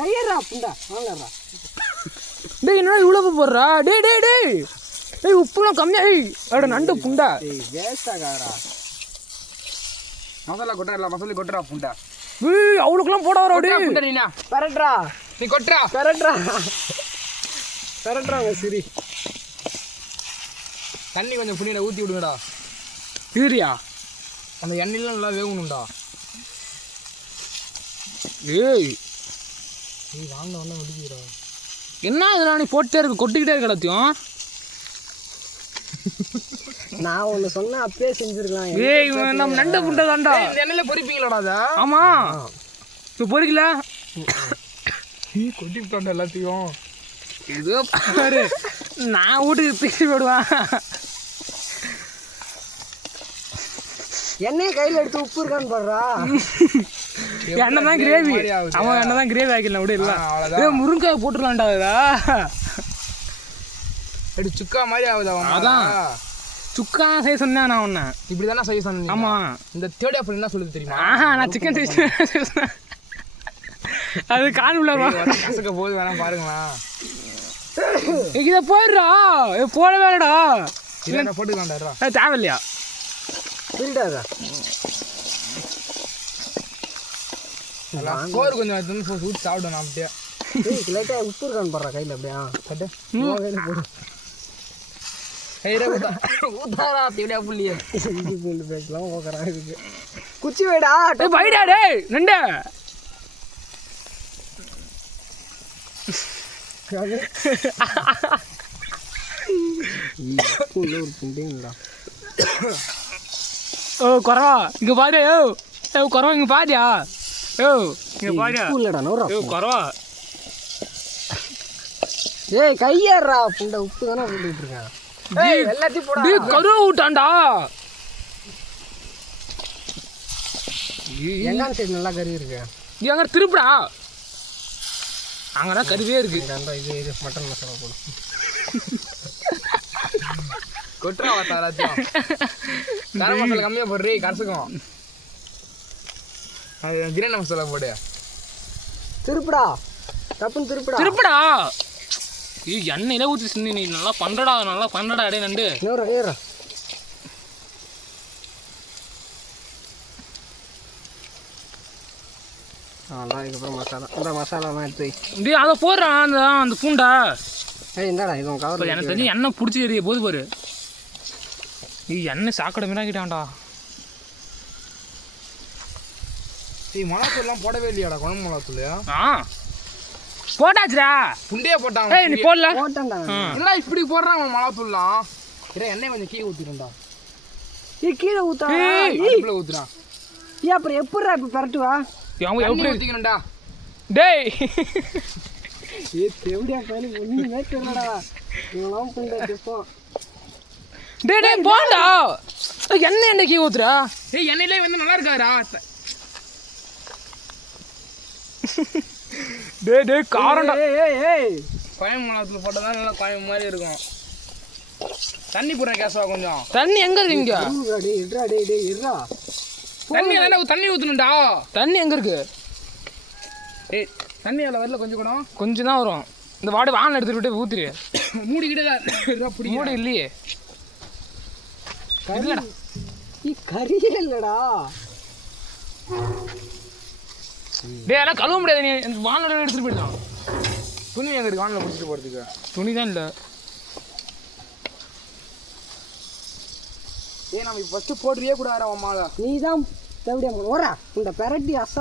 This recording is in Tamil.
கையறா புண்டா வாங்கறா. டேய் என்னடா இவ்வளவு போடுறா? டேய் டேய் டேய் டேய் உப்புலாம் கம்மியா. அட நண்டு புண்டா. டேய் வேஸ்ட் ஆகாதடா. மசாலா கொட்டறல மசாலா கொட்டறா புண்டா. ஏய் அவ்வளவுக்குலாம் போட வரா டேய். புண்டா நீனா. பரட்றா. நீ கொட்டறா. பரட்றாங்க சரி. தண்ணி கொஞ்சம் புனியில ஊத்தி விடுங்கடா. சரியா? அந்த எண்ணெயில நல்லா வேகணும்டா. ஏய் நீ வாங்க வந்தா முடிக்கிறா. என்ன இதெல்லாம் நீ போட்டே இருக்கு கொட்டிக்கிட்டே இருக்க எல்லாத்தையும். நான் ஒன்னு சொன்னா அப்பவே செஞ்சிரலாம். ஏய் நம்ம நண்டு புண்டை தான்டா. இந்த எண்ணெயில பொரிப்பீங்களாடா அத? ஆமா. இப்போ பொரிக்கல. நீ கொட்டி விட்டான்டா எல்லாத்தையும். இது பாரு நான் வீட்டுக்கு பேசி போடுவேன். எண்ணெய் கையில எடுத்து உப்பு இருக்கான்னு பாடுறா. எண்ணெய் தான் கிரேவி. அவன் எண்ணெய் தான் கிரேவி ஆக்கிடலாம் விட இல்லை. ஏ முருங்காய் போட்டுடலாம்டா இதா. அப்படி சுக்கா மாதிரி ஆகுது அவன். அதான் சுக்கா செய்ய சொன்னேன் நான் ஒன்று. இப்படி தானே செய்ய சொன்னேன். ஆமாம். இந்த தேர்ட் ஆஃப் என்ன சொல்லுது தெரியுமா? நான் சிக்கன் செய்ய சொன்னேன். அது காணுல கசக்க போது வேணா பாருங்களா. இதை போடுறா. போட வேணடா. இல்லை போட்டுக்கலாம்டா. தேவையில்லையா? இல்லடா. சோறு கொஞ்சம் எடுத்து ஊற்றி சாப்பிடணும் அப்படியே. லைட்டா உப்பு இருக்கான்னு பாடுறா கையில அப்படியா. கட்டு போடு. கையில ஊத்தாரா தேவையா புள்ளிய. இஞ்சி பூண்டு பேஸ்ட்லாம் ஓகரா இருக்கு. குச்சி வைடா. வைடா டேய் நண்டு. ஒரு புண்டிங்கடா. ஓ குறவா இங்க பாரு. ஓ குறவா இங்க பாரியா. ஓ இங்க பாரியா. இல்லடா நோரா. ஓ குறவா. ஏய் கையறா புண்டை உப்பு தானே போட்டுட்டு இருக்கேன். ஏய் எல்லாத்தையும் போடா. டேய் கரு ஊட்டான்டா. எங்கான் சைடு நல்லா கறி இருக்கு. எங்க திருப்புடா. அங்கதான் கருவே இருக்கு. இது மட்டன் மசாலா போடு. கொட்டுறா வாத்தா எல்லாத்தையும். கரம் மசாலா கம்மியா போடுறீ கரசுக்கும். கிரேன் மசாலா போடு. திருப்புடா. தப்புன்னு திருப்புடா. எண்ணெயில ஊற்றி சின்ன நீ நல்லா பண்றடா அடே நண்டு. ஏறா. இதுக்கப்புறம் மசாலா. இந்த மசாலாலாம் எடுத்து டே அதை போடுறான் அந்த பூண்டா. ஏய் இந்தாடா இது கவர். எனக்கு தெரிஞ்சு எண்ணெய் பிடிச்சி எறிய போது பாரு. எண்ணெய் சாக்கடை மீனாக்கிட்டான்டா. மிளகாத்தூள்லாம் போடவே இல்லையாடா குழம்பு மிளகாத்தூள்? போட்டாச்சுடா. புண்டையே போட்டான். நீ போடல. போட்டான்டா. என்ன இப்படி போடுறான் மிளகாத்தூள்லாம்? எண்ணெய் கொஞ்சம் கீழே ஊற்றிடும்டா. கீழே ஊற்றா. அடுப்புல ஊற்றுறான். அப்புறம் எப்படிடா இப்போ பரட்டுவா? எப்படி ஊற்றிக்கணும்டா? டேய் எப்படியா பண்ணி ஒன்றுமே தெரியலடா. இவங்களாம் புண்டை கேட்போம். டேய் போண்டா. எண்ணெய் கீழே ஊத்துறா. எண்ணெயிலே வந்து நல்லா இருக்காதுடா. டேய் காரண்டா. கோயம் மிளகாத்தூள் போட்டால் தான் நல்லா கோயம் மாதிரி இருக்கும். தண்ணி போடுறேன் கேசவா கொஞ்சம். தண்ணி எங்க இருக்கு இங்க? தண்ணி ஊற்றணும்டா. தண்ணி எங்க இருக்கு? தண்ணி அதில் வரல கொஞ்சம் கூட. கொஞ்சம் தான் வரும். இந்த வாடகை வாங்க எடுத்துட்டு ஊத்துரு. மூடிக்கிட்டே மூடி இல்லையே. கறியே இல்லடா. டேய் எல்லாம் கழுவ முடியாது. நீ வானல எடுத்துட்டு போயிடலாம். துணி எங்க இருக்கு வானில் பிடிச்சிட்டு போகிறதுக்கு? துணி தான் இல்லை. நம்ம ஃபஸ்ட்டு போட்டுறியே கூட ஆரா அம்மாவை. நீ தான் தேவையா ஓரா இந்த பெரட்டி அசா